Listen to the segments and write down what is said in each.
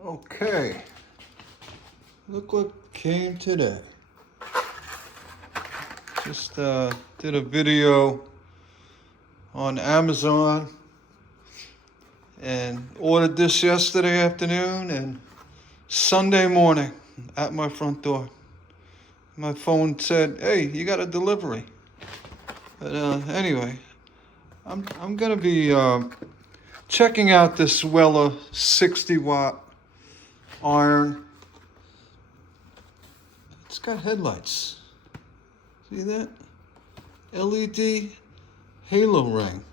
Okay, look what came today. Just did a video on Amazon and ordered this yesterday afternoon and Sunday morning at my front door. My phone said, "Hey, you got a delivery." But anyway, I'm gonna be checking out this Weller 60-watt iron. It's got headlights. See that? LED halo ring.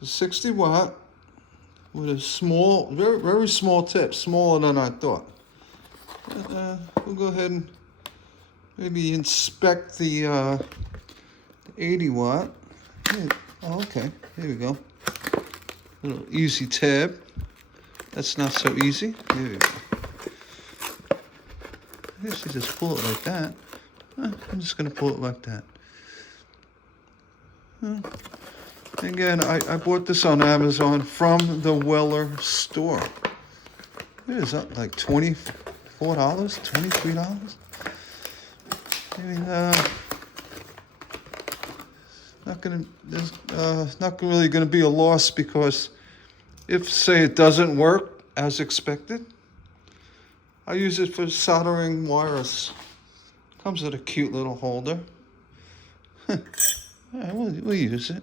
The 60 watt with a small, very, very small tip, smaller than I thought. We'll go ahead and maybe inspect the 80 watt. Yeah. Oh, okay, here we go. Little easy tab. That's not so easy. There we go. I guess you just pull it like that. I'm just going to pull it like that. Again, I bought this on Amazon from the Weller store. It is up like $24, $23. I mean, not really gonna be a loss, because if, say, it doesn't work as expected, I use it for soldering wires. Comes with a cute little holder. Yeah, we'll use it.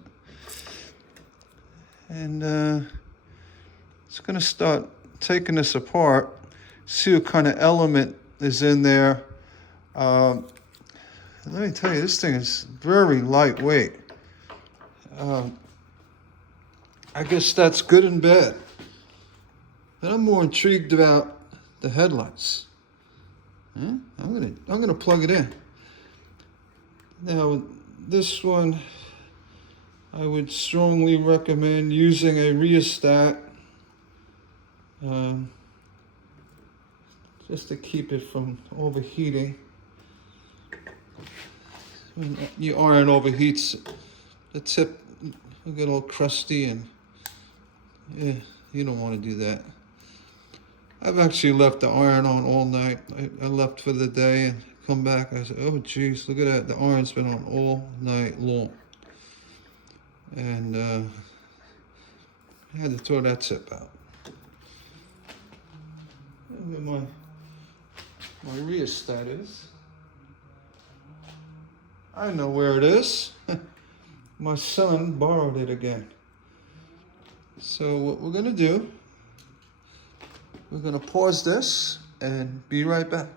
And it's gonna start taking this apart, see what kind of element is in there. Let me tell you, this thing is very lightweight. I guess that's good and bad. But I'm more intrigued about the headlights. I'm gonna plug it in. Now, this one, I would strongly recommend using a rheostat, just to keep it from overheating. When your iron overheats, the tip will get all crusty, and yeah, you don't want to do that. I've actually left the iron on all night. I left for the day and come back. I said, "Oh, geez, look at that. The iron's been on all night long." And I had to throw that tip out. And where my rheostat is. I know where it is. My son borrowed it again. So what we're gonna do, we're gonna pause this and be right back.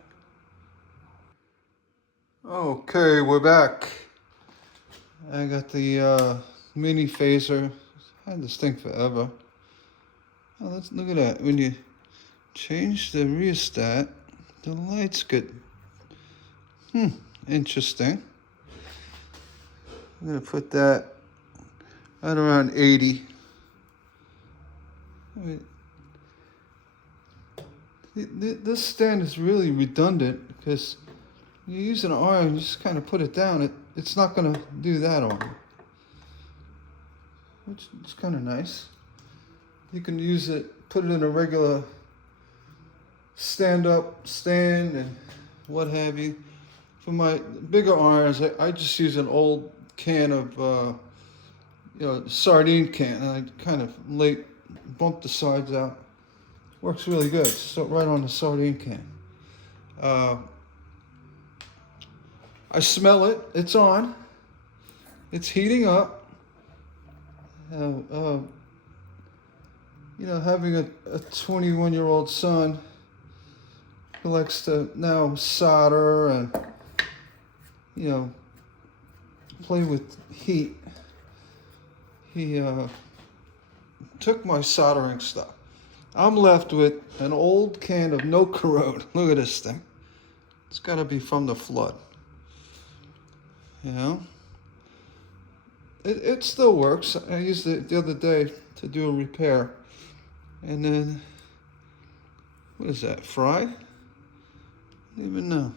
Okay, we're back. I got the mini phaser. I had this thing forever. Oh, look at that. When you change the rheostat, the lights get interesting. I'm gonna put that at around 80. This stand is really redundant, because you use an iron, you just kind of put it down. It's not gonna do that on you, which is kind of nice. You can use it, put it in a regular stand-up stand and what have you. For my bigger irons, I just use an old can of, sardine can, and I kind of bump the sides out. Works really good. So right on the sardine can. I smell it. It's on. It's heating up. Having a 21-year-old son who likes to now solder and, play with heat, he took my soldering stuff. I'm left with an old can of no corrode. Look at this thing. It's got to be from the flood. It still works. I used it the other day to do a repair. And then, what is that, fry? I don't even know.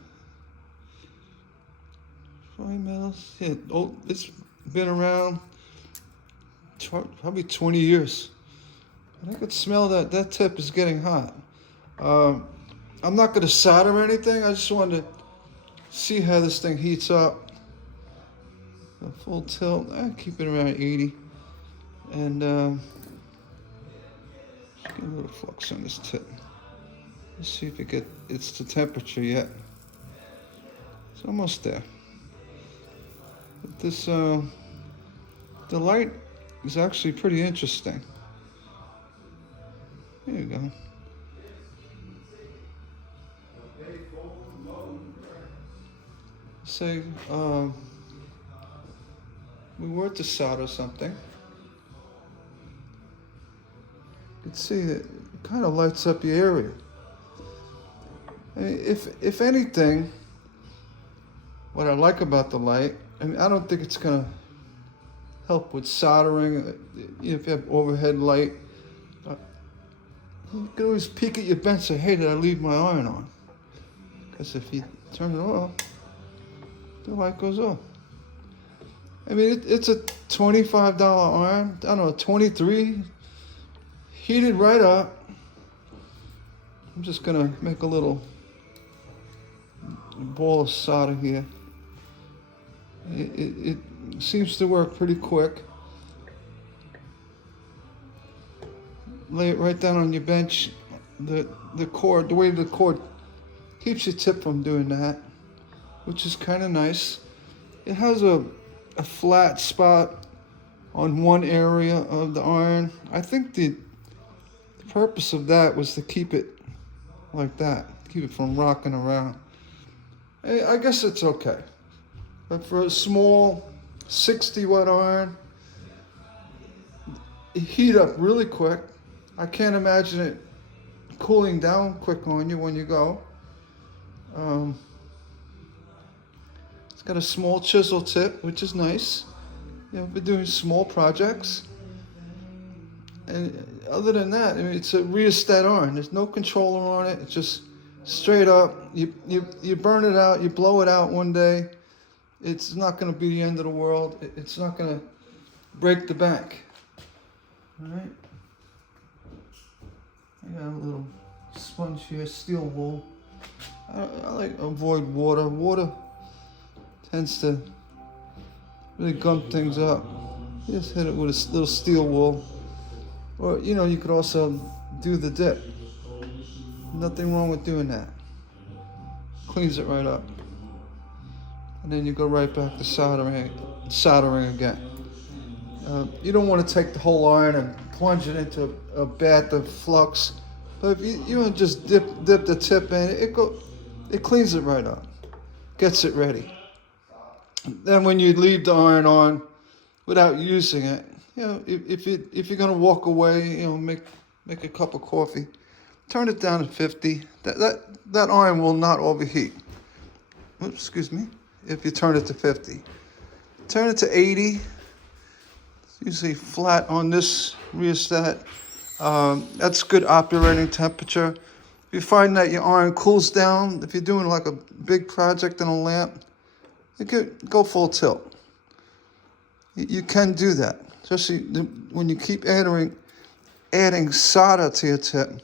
Fry metals? Yeah, it's been around probably 20 years. And I could smell that tip is getting hot. I'm not going to solder anything. I just wanted to see how this thing heats up. A full tilt, I keep it around 80. And get a little flux on this tip. Let's see if it's to temperature yet. It's almost there. But this, the light is actually pretty interesting. There you go. Say, we were to solder something. You can see that it kind of lights up the area. I mean, if anything, what I like about the light, I mean, I don't think it's gonna help with soldering. If you have overhead light, you can always peek at your bench and say, hey, did I leave my iron on? Because if you turn it off, the light goes off. I mean, it's a $25 iron, I don't know, 23, heated right up. I'm just gonna make a little ball of solder here. It seems to work pretty quick. Lay it right down on your bench. The cord, the way the cord keeps your tip from doing that, which is kind of nice. It has a flat spot on one area of the iron. I think the purpose of that was to keep it like that, keep it from rocking around. I guess it's okay. But for a small 60-watt iron, it heat up really quick. I can't imagine it cooling down quick on you when you go. It's got a small chisel tip, which is nice. You know, I've been doing small projects. And other than that, I mean, it's a rheostat iron. There's no controller on it. It's just straight up. You burn it out. You blow it out one day. It's not going to be the end of the world. It's not going to break the bank. All right. I got a little sponge here, steel wool. I like avoid water. Water tends to really gum things up. Just hit it with a little steel wool. Or, you know, you could also do the dip. Nothing wrong with doing that. Cleans it right up. And then you go right back to soldering again. You don't want to take the whole iron and plunge it into a bath of flux. But if you just dip the tip in, it cleans it right up. Gets it ready. Then when you leave the iron on without using it, you know, if you're gonna walk away, you know, make a cup of coffee, turn it down to 50. That iron will not overheat. Oops, excuse me. If you turn it to 50, turn it to 80. It's usually flat on this rheostat. That's good operating temperature. If you find that your iron cools down, if you're doing like a big project in a lamp, you could go full tilt. You can do that, especially when you keep adding solder to your tip.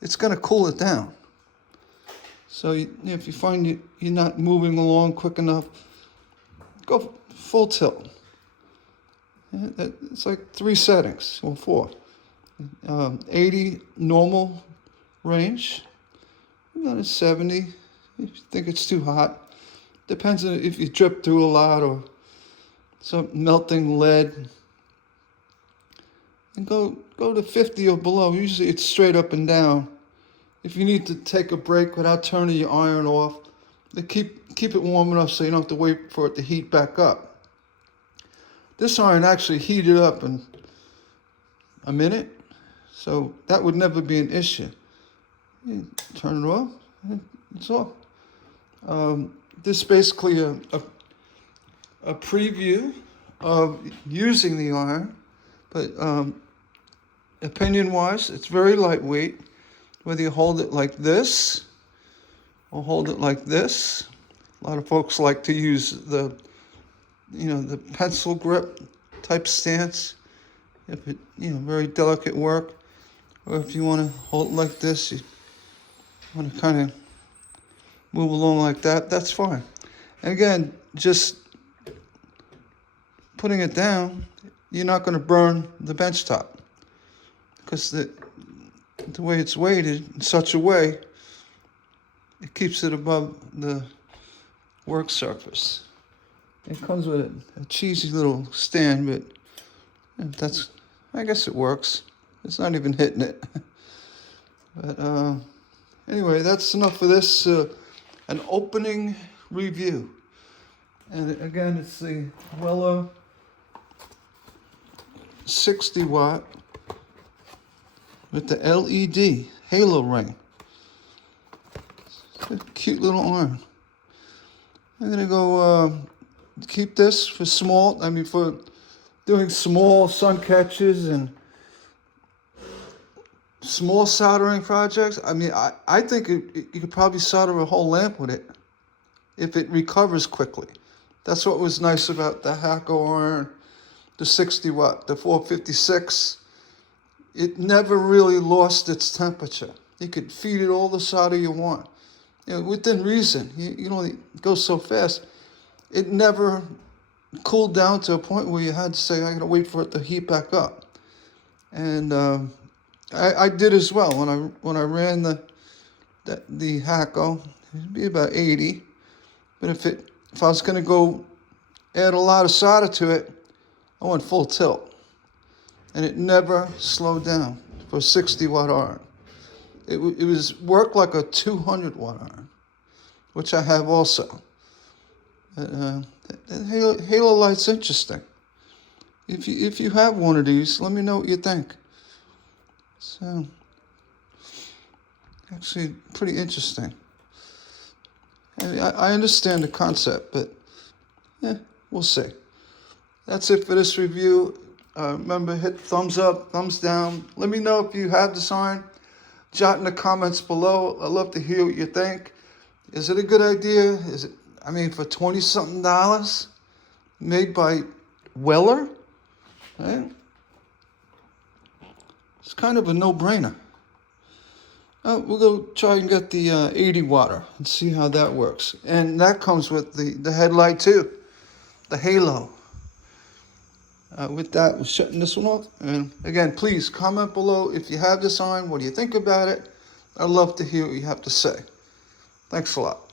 It's going to cool it down. So if you find you're not moving along quick enough, go full tilt. It's like 3 settings, or 4. 80 normal range. You go to 70 if you think it's too hot. Depends on if you drip through a lot or some melting lead. And go to 50 or below. Usually it's straight up and down. If you need to take a break without turning your iron off, they keep it warm enough so you don't have to wait for it to heat back up. This iron actually heated up in a minute, so that would never be an issue. You turn it off, it's off. This is basically a preview of using the iron, but opinion-wise, it's very lightweight. Whether you hold it like this or hold it like this. A lot of folks like to use the pencil grip type stance. If it, very delicate work. Or if you want to hold it like this, you want to kind of move along like that, that's fine. And again, just putting it down, you're not going to burn the bench top because the way it's weighted in such a way, it keeps it above the work surface. It comes with a cheesy little stand, but I guess it works. It's not even hitting it. But anyway, that's enough for this, an opening review. And again, it's the Weller 60 watt with the LED halo ring. It's a cute little arm. I'm gonna go keep this for for doing small sun catches and small soldering projects. I mean, I think you could probably solder a whole lamp with it if it recovers quickly. That's what was nice about the Hakko iron, the 60 watt, the 456. It never really lost its temperature. You could feed it all the solder you want. Within reason. You know, it goes so fast. It never cooled down to a point where you had to say, I gotta wait for it to heat back up. And I did as well when I ran the Hakko. It'd be about 80, but if I was gonna go add a lot of solder to it, I went full tilt, and it never slowed down for a 60 watt iron. It was worked like a 200 watt iron, which I have also. Halo light's interesting. If you have one of these, let me know what you think. So, actually, pretty interesting. I understand the concept, but we'll see. That's it for this review. Remember, hit thumbs up, thumbs down. Let me know if you have the sign. Jot in the comments below. I'd love to hear what you think. Is it a good idea? For $20-something, made by Weller, right? It's kind of a no-brainer. We'll go try and get the 80 watter and see how that works. And that comes with the headlight too, the halo. With that, we're shutting this one off. And again, please comment below if you have the sign. What do you think about it? I'd love to hear what you have to say. Thanks a lot.